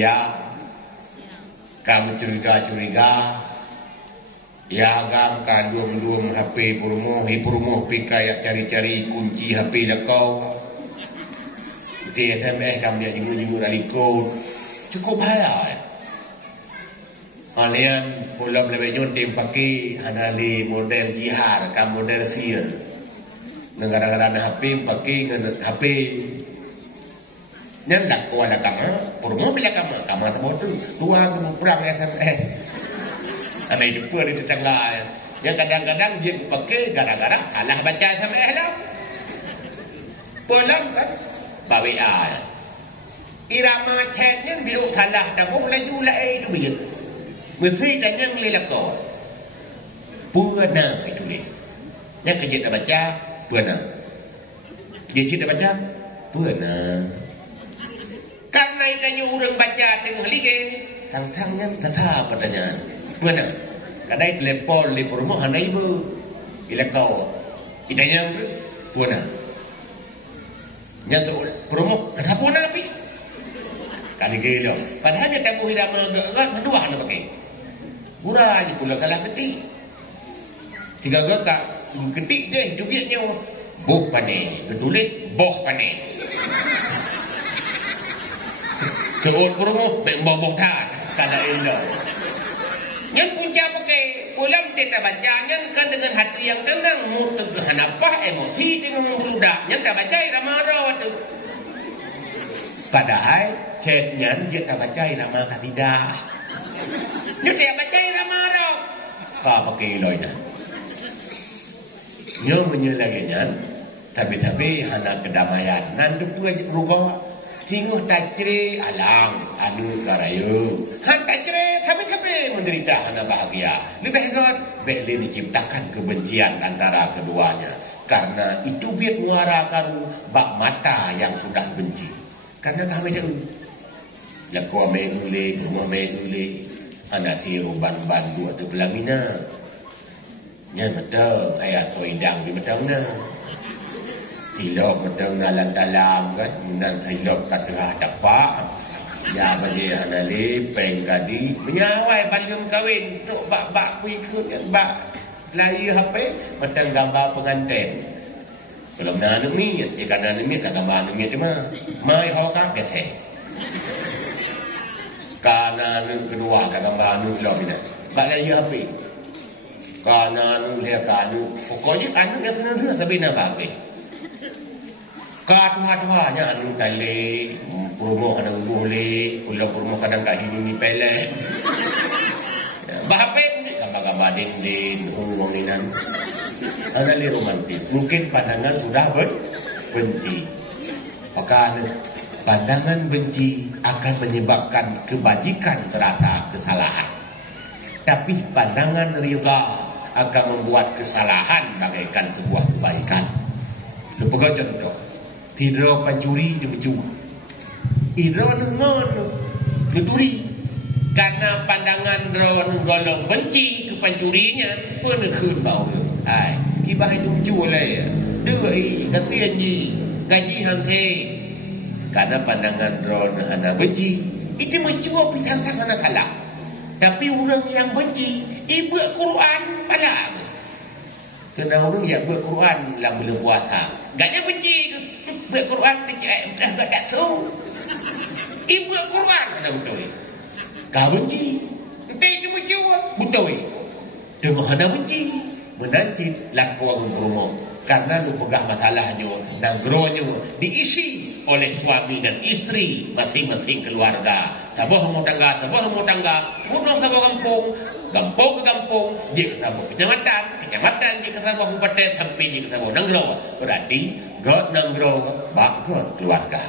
dia, kamu curiga-curiga, ya agam kan duam HP purmo pi kayak cari-cari kunci HP lekau. Di SMS kamu dia jenguk-jenguk dari kod. Cukup bahaya. Kalian pulau lebih nyontim pakai anali model jihad, kamu model sir. Negara-negara HP pakai HP. Nyan dak kuala kamu, purmo bila kamu tak tu. Tua kamu kurang SMS. Anak itu pun di tetangga. Yang kadang-kadang dia pakai gara-gara salah baca SMS lah. Pulang kan, bawa WA. Irama chatnya bila salah dah boleh laju lah itu begini. Mesti tanya ngelak kau. Pernah itu dia. Yang kerja dah baca, pernah. Dia cerita baca, pernah. Karena itanya orang baca tengah lige, tang-tangnya tetap pertanyaan. Pernah. Kadai telepon di perumahan ibu. Ila kau. Itanya pernah. Yang tu perumahan, kata pernah tapi. Kali gelo. Padahal dia tangguh irama gerak kedua nak pakai. Murah je pula kalah ketik. 3 gerak ketik je duitnya. Boh panen, ketulis boh panen. Ceut perumahan boh dah. Kada elok. Yang punca pakai pulang kita bacanya kan dengan hati yang tenang, mutu hanapah emosi dengan berudak. Yang tak baca irama tu. Padahal chatnya dia tak baca irama kasidah. Dia tak baca irama dah. Kau pakai loinya. Nyo menyelaginya, tapi anak kedamaian. Nanti pun rugah. Tingguh tajri alang anu karayu. Han tajri tapi menderita hana bahagia. Lebih baik beli diciptakan kebencian antara keduanya. Karena itu biar muara karu bak mata yang sudah benci. Karena kami dah lakukan menguli, rumah menguli. Anda si ruban bandu atau belamina. Nya medang ayat soidang di medangna. Tilok medang nalan dalam kan, menang tilok kata dapat. Ya bagi anali pengkadi menyawai balium kawin tok bak ikut kan bak lari HP medang gambar pengantin. Kalau nak ni, jika nak ni tak gambar ni tu mah. Mai hokak geseh. Kana nu kedua ka gambar nu lo bina. Bak lari HP. Kana nu dia kanu. Pokoknya anu dia tenang tapi nak apa? Tua-tuanya anu kali promo kadang boleh, pulau promo kadang kat ini pelet. Bahapen gambar-gambar dinding, wanginan. Ada li romantis. Mungkin pandangan sudah benci. Maka pandangan benci akan menyebabkan kebajikan terasa kesalahan. Tapi pandangan rida akan membuat kesalahan bagaikan sebuah kebaikan. Lupa contoh. Tidak pencuri dia bercuri. Idron ngon keturi. Karena pandangan ron golong benci ke pencurinya pun khun bau. Ai, kibah itu jualai. Dei kasihan ji. Gaji hangke. Karena pandangan ron hana benci, itu mencuri pitang hana kalah. Tapi orang yang benci, ibu Quran pala. Kena orang yang berquran dalam bulan puasa. Gaknya benci berquran kecek dah tak tahu. Ibu Quran kena betul. Kau benci. Entah itu mencuba betul. Dengan hana benci menanti lakuan promo. Karena lu pegang masalahnya, nagronya diisi oleh suami dan istri masing-masing keluarga. Sabah rumah tangga, pulang sabah kampung ke kampung, dia ke sabah kecamatan dia ke sabah kabupaten sampai dia ke sabah nangro. Berarti God nangro, bak God keluarga.